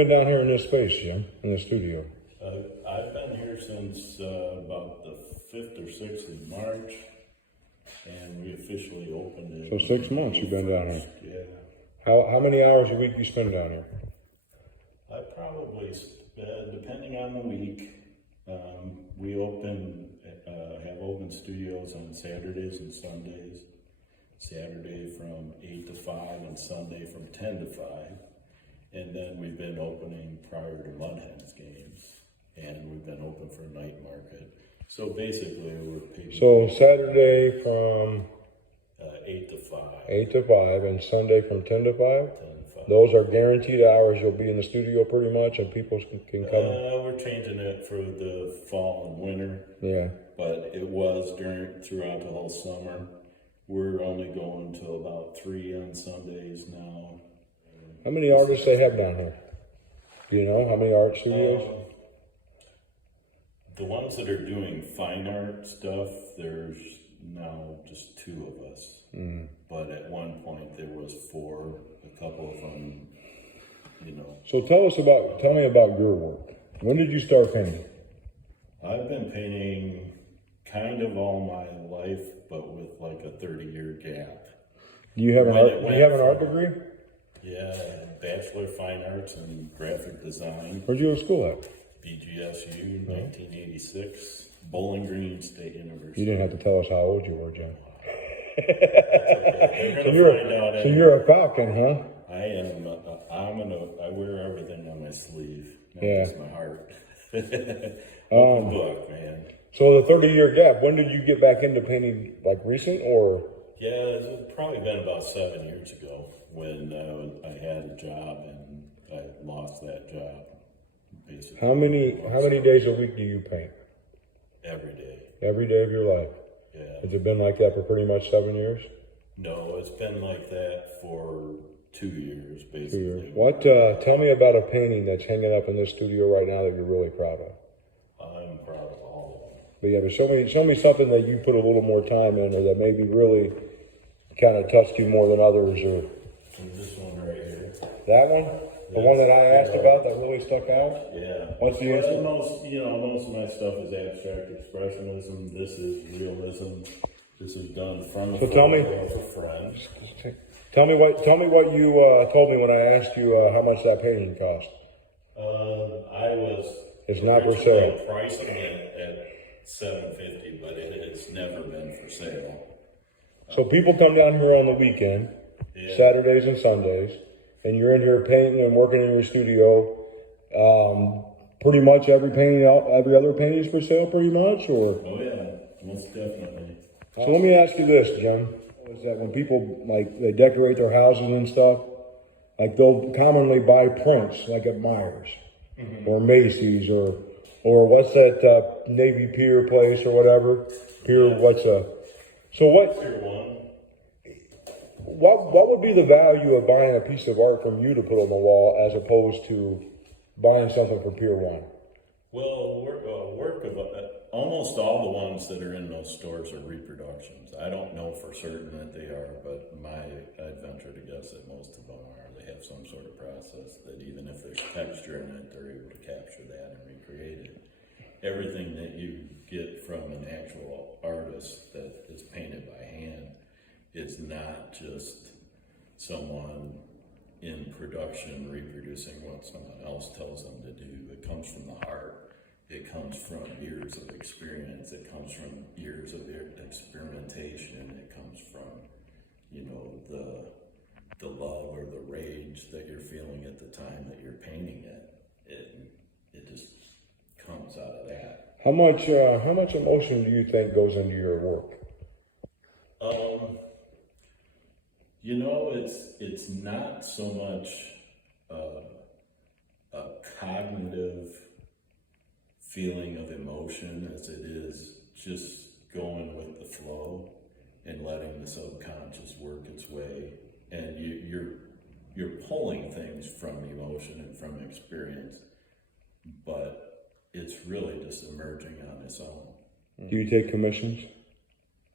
been down here in this space, Jim, in the studio? I've been here since about the 5th or 6th of March, and we officially opened it. So 6 months you've been down here. Yeah. How many hours a week you spend down here? I probably, depending on the week, we have open studios on Saturdays and Sundays. Saturday from 8 to 5 and Sunday from 10 to 5. And then we've been opening prior to Mud Hens games, and we've been open for night market. So basically we're paying. So Saturday from 8 to 5. 8 to 5 and Sunday from 10 to 5? 10 to 5. Those are guaranteed hours you'll be in the studio pretty much, and people can come? We're changing it for the fall and winter. Yeah. But it was throughout the whole summer. We're only going till about 3 on Sundays now. How many artists they have down here? Do you know how many art studios? The ones that are doing fine art stuff, there's now just 2 of us. Mm. But at one point there was 4, a couple of them, you know. So tell me about your work. When did you start painting? I've been painting kind of all my life, but with like a 30-year gap. Do you have an art degree? Yeah, Bachelor of Fine Arts and Graphic Design. Where'd you go to school at? BGSU, 1986, Bowling Green State University. You didn't have to tell us how old you were, Jim. So you're a falcon, huh? I am. I wear everything on my sleeve, not just my heart. Open book, man. So the 30-year gap, when did you get back into painting, like recent or? Yeah, it's probably been about 7 years ago when I had a job and I lost that job, basically. How many days a week do you paint? Every day. Every day of your life? Yeah. Has it been like that for pretty much 7 years? No, it's been like that for 2 years, basically. 2 years. What, tell me about a painting that's hanging up in this studio right now that you're really proud of. I'm proud of all of them. But yeah, but show me something that you put a little more time in, or that maybe really kind of touched you more than others, or. This one right here. That one? The one that I asked about that really stuck out? Yeah. What's the answer? Most of my stuff is abstract expressionism. This is realism. This is done from a friend. Tell me what you told me when I asked you how much that painting cost. It's not for sale. Pricing it at $750, but it has never been for sale. So people come down here on the weekend, Saturdays and Sundays, and you're in here painting and working in your studio. Pretty much every other painting is for sale, pretty much, or? Oh yeah, most definitely. So let me ask you this, Jim. Is that when people they decorate their houses and stuff, like they'll commonly buy prints, like at Myers or Macy's or what's that Navy Pier place or whatever? Pier, Pier 1. What would be the value of buying a piece of art from you to put on the wall as opposed to buying something from Pier 1? Well, work of almost all the ones that are in those stores are reproductions. I don't know for certain that they are, but I'd venture to guess that most of them are. They have some sort of process that even if there's texture in it, they're able to capture that and recreate it. Everything that you get from an actual artist that is painted by hand is not just someone in production reproducing what someone else tells them to do. It comes from the heart. It comes from years of experience. It comes from years of experimentation. It comes from, the love or the rage that you're feeling at the time that you're painting it. It just comes out of that. How much emotion do you think goes into your work? It's not so much a cognitive feeling of emotion as it is just going with the flow and letting the subconscious work its way. And you're pulling things from emotion and from experience, but it's really just emerging on its own. Do you take commissions?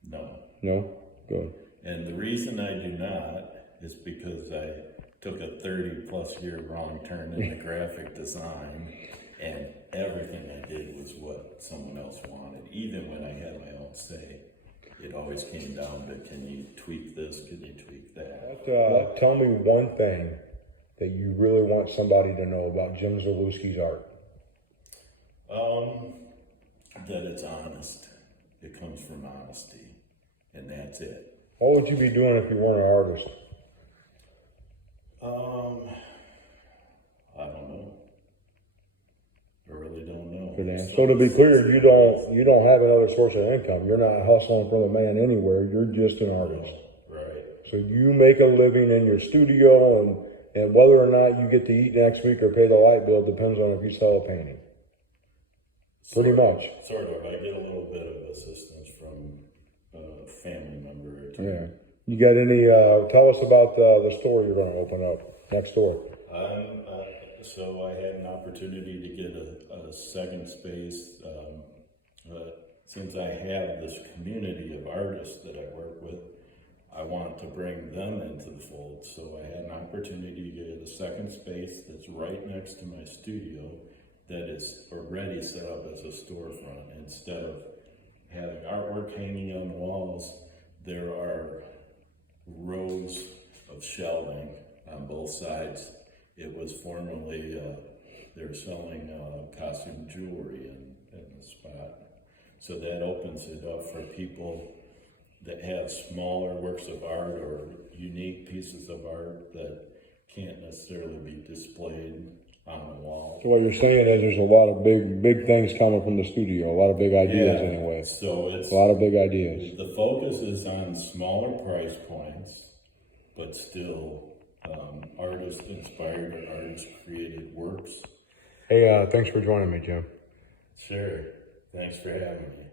No. No? Good. And the reason I do not is because I took a 30+ year wrong turn into graphic design, and everything I did was what someone else wanted. Even when I had my own say, it always came down to, can you tweak this, can you tweak that? Tell me one thing that you really want somebody to know about Jim Zalewski's art. That it's honest. It comes from honesty, and that's it. What would you be doing if you weren't an artist? I don't know. I really don't know. So to be clear, you don't have another source of income. You're not hustling from a man anywhere. You're just an artist. Right. So you make a living in your studio, and whether or not you get to eat next week or pay the light bill depends on if you sell a painting. Pretty much. Sort of. I get a little bit of assistance from a family member or two. Yeah. You got any, tell us about the store you're going to open up next door. So I had an opportunity to get a second space. Since I have this community of artists that I work with, I want to bring them into the fold. So I had an opportunity to get a second space that's right next to my studio that is already set up as a storefront. Instead of having artwork hanging on the walls, there are rows of shelving on both sides. It was formerly, they're selling costume jewelry in the spot. So that opens it up for people that have smaller works of art or unique pieces of art that can't necessarily be displayed on a wall. So what you're saying is there's a lot of big things coming from the studio, a lot of big ideas anyway. So it's a lot of big ideas. The focus is on smaller price points, but still artist-inspired or artist-created works. Hey, thanks for joining me, Jim. Sure. Thanks for having me.